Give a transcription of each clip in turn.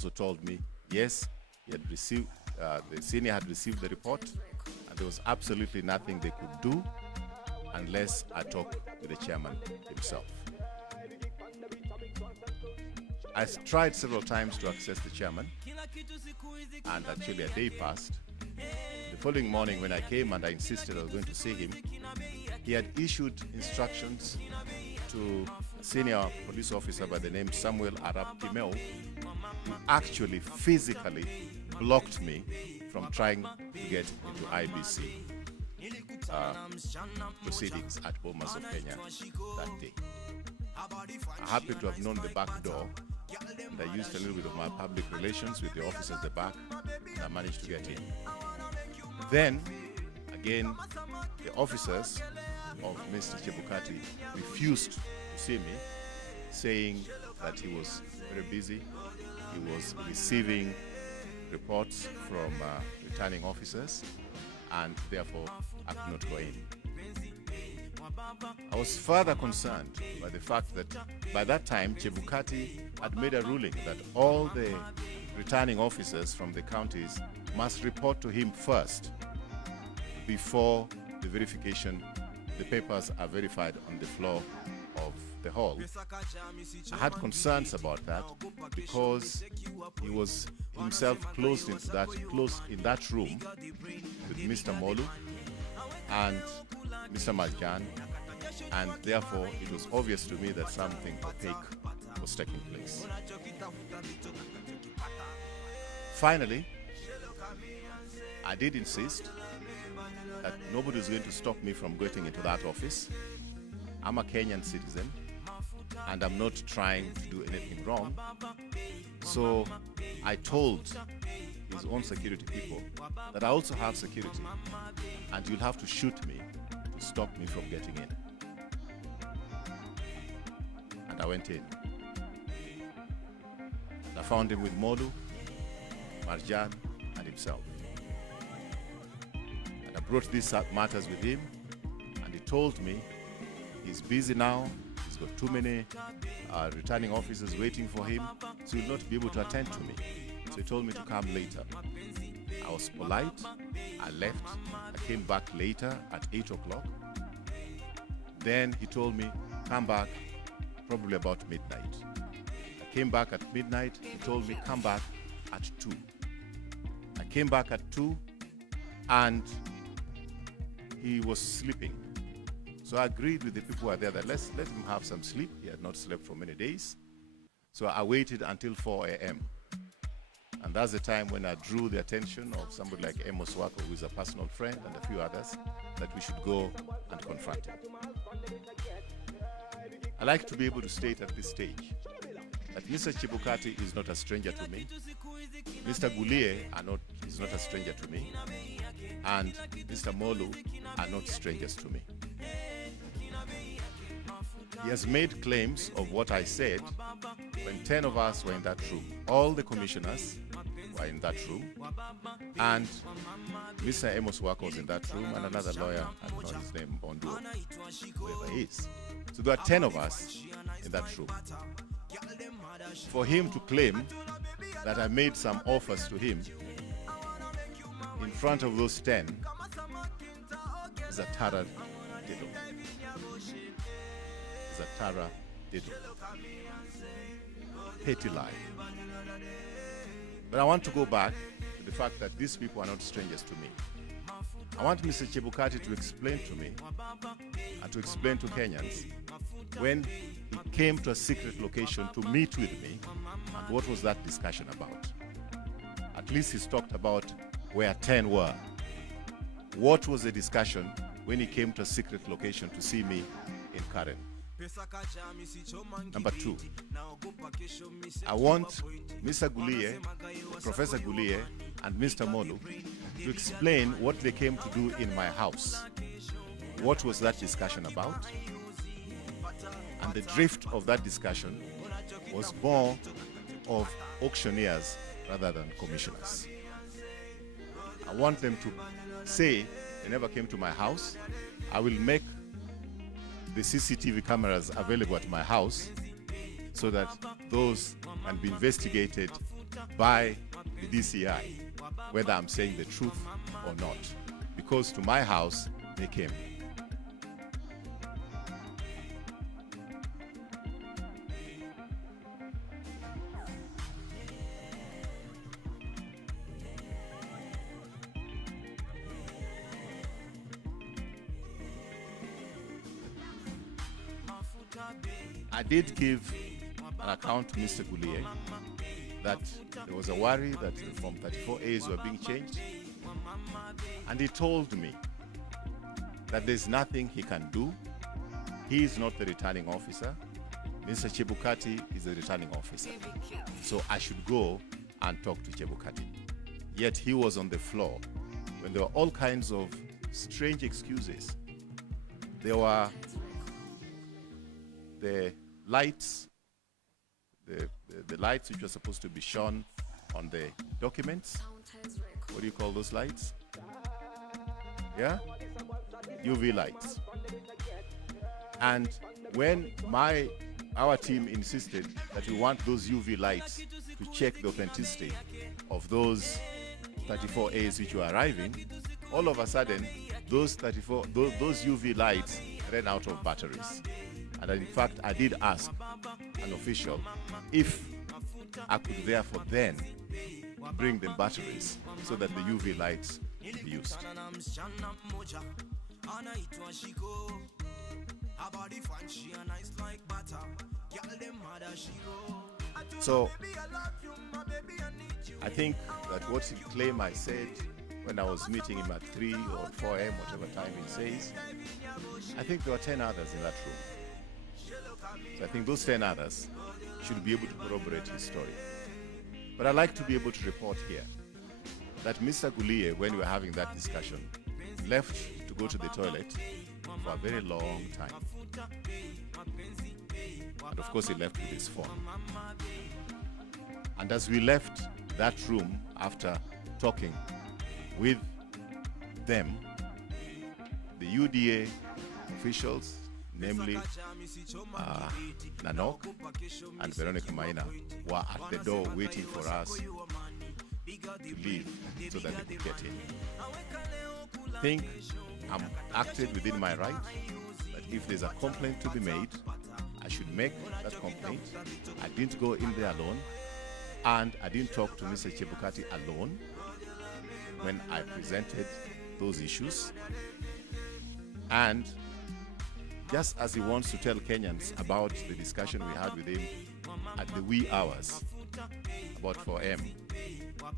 also told me, yes, he had received, the senior had received the report, and there was absolutely nothing they could do unless I talk with the chairman himself. I tried several times to access the chairman, and actually a day passed. The following morning when I came and I insisted I was going to see him, he had issued instructions to a senior police officer by the name Samuel Arap Timeo, who actually physically blocked me from trying to get into IBC proceedings at Bomas of Kenya that day. I happen to have known the back door, and I used a little bit of my public relations with the officers at the back, and I managed to get in. Then, again, the officers of Mr. Chebukati refused to see me, saying that he was very busy. He was receiving reports from returning officers, and therefore I could not go in. I was further concerned by the fact that by that time Chebukati had made a ruling that all the returning officers from the counties must report to him first before the verification, the papers are verified on the floor of the hall. I had concerns about that because he was himself closed in that room with Mr. Molu and Mr. Malkan, and therefore it was obvious to me that something opaque was taking place. Finally, I did insist that nobody is going to stop me from getting into that office. I'm a Kenyan citizen, and I'm not trying to do anything wrong. So I told his own security people that I also have security, and you'll have to shoot me to stop me from getting in. And I went in. And I found him with Molu, Marjan, and himself. And I brought these matters with him, and he told me he's busy now, he's got too many returning officers waiting for him, so he'll not be able to attend to me. So he told me to come later. I was polite, I left, I came back later at 8 o'clock. Then he told me, come back probably about midnight. I came back at midnight, he told me, come back at 2. I came back at 2, and he was sleeping. So I agreed with the people who were there that let's let him have some sleep. He had not slept for many days. So I waited until 4 a.m. And that's the time when I drew the attention of somebody like Amos Wako, who is a personal friend, and a few others, that we should go and confront him. I like to be able to state at this stage that Mr. Chebukati is not a stranger to me. Mr. Gulie is not a stranger to me. And Mr. Molu are not strangers to me. He has made claims of what I said when 10 of us were in that room. All the commissioners were in that room, and Mr. Amos Wako was in that room, and another lawyer, I don't know his name, Bondo, whoever he is. So there are 10 of us in that room. For him to claim that I made some offers to him in front of those 10 is a Tara diddle. Is a Tara diddle. Petty lie. But I want to go back to the fact that these people are not strangers to me. I want Mr. Chebukati to explain to me and to explain to Kenyans when he came to a secret location to meet with me, and what was that discussion about. At least he's talked about where 10 were. What was the discussion when he came to a secret location to see me in Karen? Number 2, I want Mr. Gulie, Professor Gulie, and Mr. Molu to explain what they came to do in my house. What was that discussion about? And the drift of that discussion was more of auctioneers rather than commissioners. I want them to say they never came to my house. I will make the CCTV cameras available at my house so that those can be investigated by the DCI whether I'm saying the truth or not, because to my house they came. I did give an account to Mr. Gulie that there was a worry that the Form 34As were being changed. And he told me that there's nothing he can do. He is not the returning officer. Mr. Chebukati is the returning officer. So I should go and talk to Chebukati. Yet he was on the floor when there were all kinds of strange excuses. There were the lights, the lights which were supposed to be shown on the documents. What do you call those lights? Yeah? UV lights. And when our team insisted that we want those UV lights to check the authenticity of those 34As which were arriving, all of a sudden those UV lights ran out of batteries. And in fact, I did ask an official if I could therefore then bring them batteries so that the UV lights could be used. So I think that what he claimed I said when I was meeting him at 3 or 4 a.m., whatever time he says, I think there were 10 others in that room. So I think those 10 others should be able to corroborate his story. But I'd like to be able to report here that Mr. Gulie, when we were having that discussion, left to go to the toilet for a very long time. And of course he left with his phone. And as we left that room after talking with them, the UDA officials, namely Nanok and Veronica Maina, were at the door waiting for us to leave so that they could get in. I think I'm acted within my right that if there's a complaint to be made, I should make that complaint. I didn't go in there alone, and I didn't talk to Mr. Chebukati alone when I presented those issues. And just as he wants to tell Kenyans about the discussion we had with him at the wee hours, about 4 a.m.,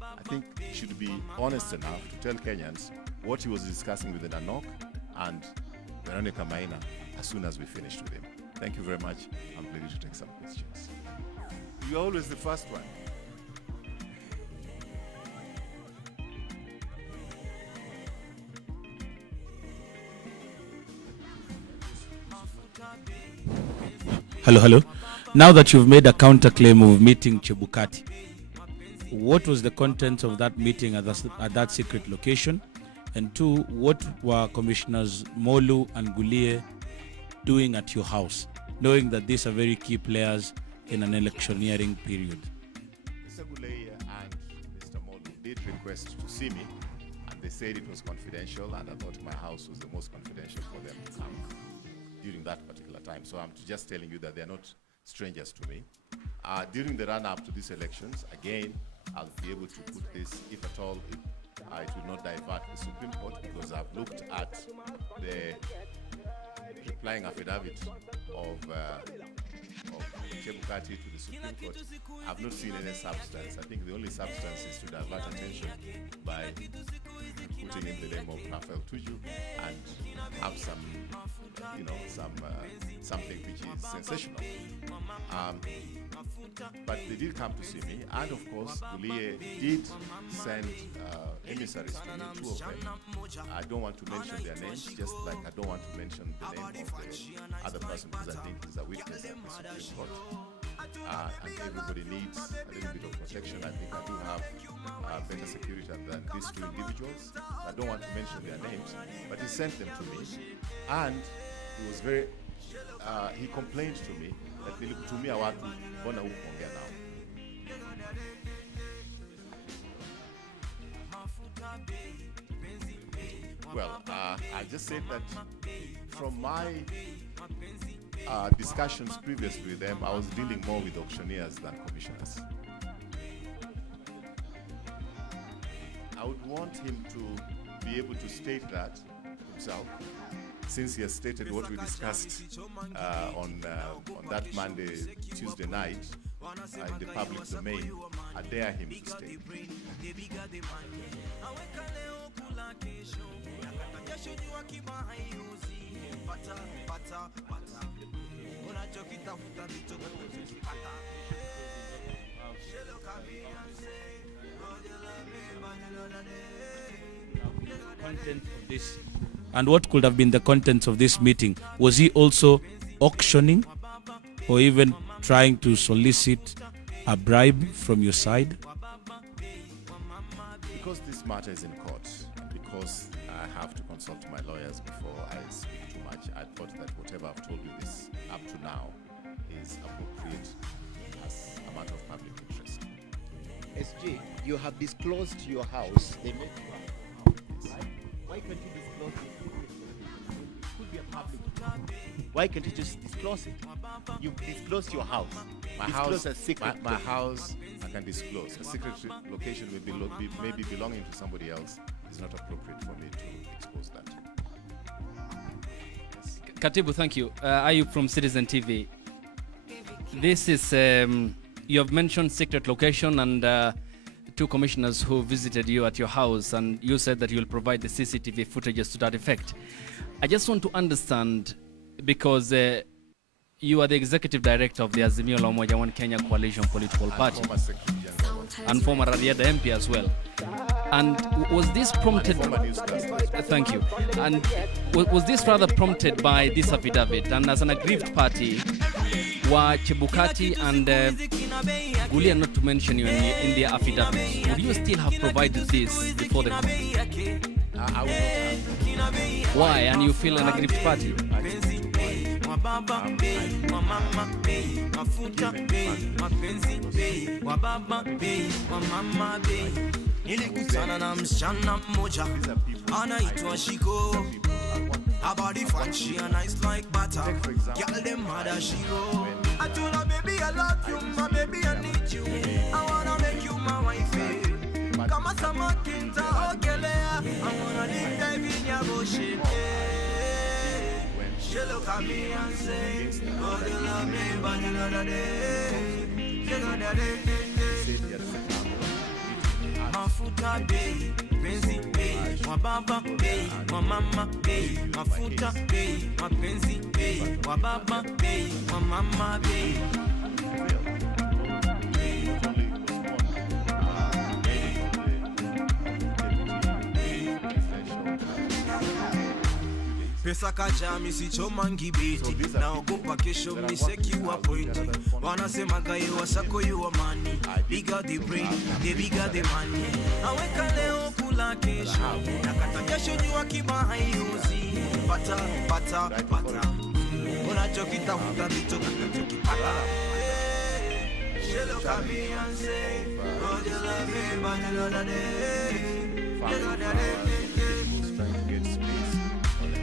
I think he should be honest enough to tell Kenyans what he was discussing with the Nanok and Veronica Maina as soon as we finished with him. Thank you very much. I'm ready to take some questions. You're always the first one. Hello. Now that you've made a counterclaim of meeting Chebukati, what was the content of that meeting at that secret location? And 2, what were Commissioners Molu and Gulie doing at your house, knowing that these are very key players in an electioneering period? Mr. Gulie and Mr. Molu did request to see me, and they said it was confidential, and I thought my house was the most confidential for them to come during that particular time. So I'm just telling you that they're not strangers to me. During the run-up to these elections, again, I'll be able to put this, if at all, it will not divert the Supreme Court, because I've looked at the replying affidavit of Chebukati to the Supreme Court. I've not seen any substance. I think the only substance is to divert attention by putting in the name of Raphael Tuju and have some, something which is sensational. But they did come to see me, and of course, Gulie did send emissaries to me, 2 of them. I don't want to mention their names, just like I don't want to mention the name of the other person, because I think he's a witness at the Supreme Court. And everybody needs a little bit of protection. I think I do have better security than these 2 individuals. I don't want to mention their names, but he sent them to me, and he was very, he complained to me that nilikutumia watu, mbona hukuongea nao? Well, I just said that from my discussions previously with them, I was dealing more with auctioneers than commissioners. I would want him to be able to state that himself, since he has stated what we discussed on that Tuesday night in the public domain. I dare him to state. Content of this, and what could have been the contents of this meeting? Was he also auctioning or even trying to solicit a bribe from your side? Because this matter is in court, and because I have to consult my lawyers before I speak too much, I thought that whatever I've told you this up to now is appropriate as a matter of public interest. SJ, you have disclosed your house. They make you a house, right? Why can't you disclose it? It could be a public. Why can't you just disclose it? You've disclosed your house. Disclose a secret. My house, I can disclose. A secret location may be belonging to somebody else. It's not appropriate for me to expose that. Yes. Katibu, thank you. Ayub from Citizen TV. This is, you have mentioned secret location and two commissioners who visited you at your house, and you said that you'll provide the CCTV footages to that effect. I just want to understand, because you are the executive director of the Azimio la Umoja One Kenya Coalition Political Party and former Rarieda MP as well. And was this prompted? Thank you. And was this rather prompted by this affidavit? And as an aggrieved party, were Chebukati and Gulia, not to mention you in the affidavit, would you still have provided this before the court? I would not have. Why? And you feel an aggrieved party? Nilikutana na msichana mmoja anaitwa Shiko. Her body fine, she a nice like butter. Girl them mad as she go. I told her, baby, I love you, my baby, I need you. I wanna make you my wife. Kama samakinta ogelea, I wanna live life in your bullshit. She look at me and say, oh, you love me, but you know that day. You know that day. Mafuta bay, penzi bay, wababa bay, wamama bay, mafuta bay, mapenzi bay, wababa bay, wamama bay. Pesa kacha misichoma ngibiti, naogopa kesho mnisekiwa pointi. Wanasema gaye wasako you are money, bigger the brain, the bigger the money. Aweka leo kula kesho, nakata kesho jua kiba haiuzi. Pata, unachokitafuta ndicho kinachokipata. She look at me and say, oh, you love me, but you know that day. You know that day.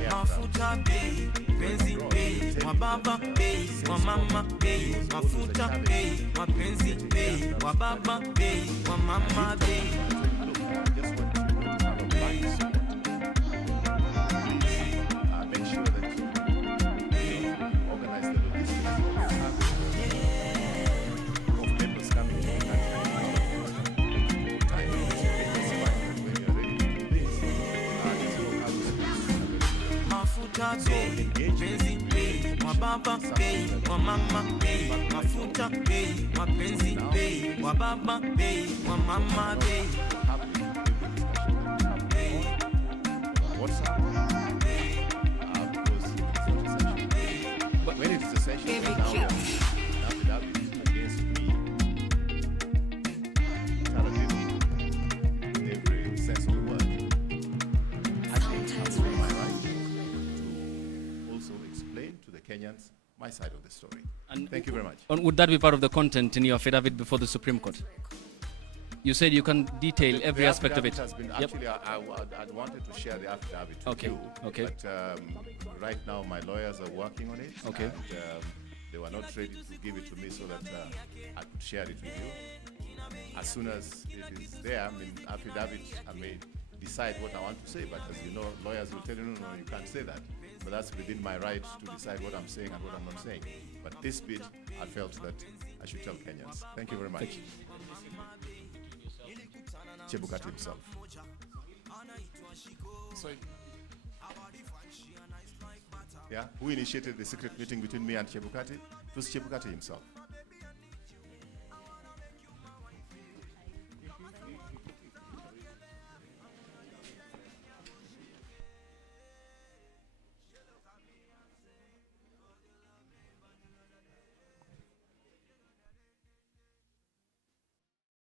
Mafuta bay, penzi bay, wababa bay, wamama bay, mafuta bay, mapenzi bay, wababa bay, wamama bay. Make sure that you organize the logistics of members coming to the Mafuta bay, penzi bay, wababa bay, wamama bay, mafuta bay, mapenzi bay, wababa bay, wamama bay. What's up? But when it's a session, that is against me. In every sense of the word. I think it's my right to also explain to the Kenyans my side of the story. And thank you very much. Would that be part of the content in your affidavit before the Supreme Court? You said you can detail every The aspect of it. affidavit has been, actually, I wanted to share the affidavit with Okay, you. okay. But right now, my lawyers are working on it. Okay. And they were not ready to give it to me so that I could share it with you. As soon as it is there, I mean, affidavit, I may decide what I want to say, but as you know, lawyers will tell you, no, you can't say that. But that's within my right to decide what I'm saying and what I'm not saying. But this bit, I felt that I should tell Kenyans. Thank you very much. Thank you. Chebukati himself. So, Yeah, who initiated the secret meeting between me and Chebukati? It was Chebukati himself.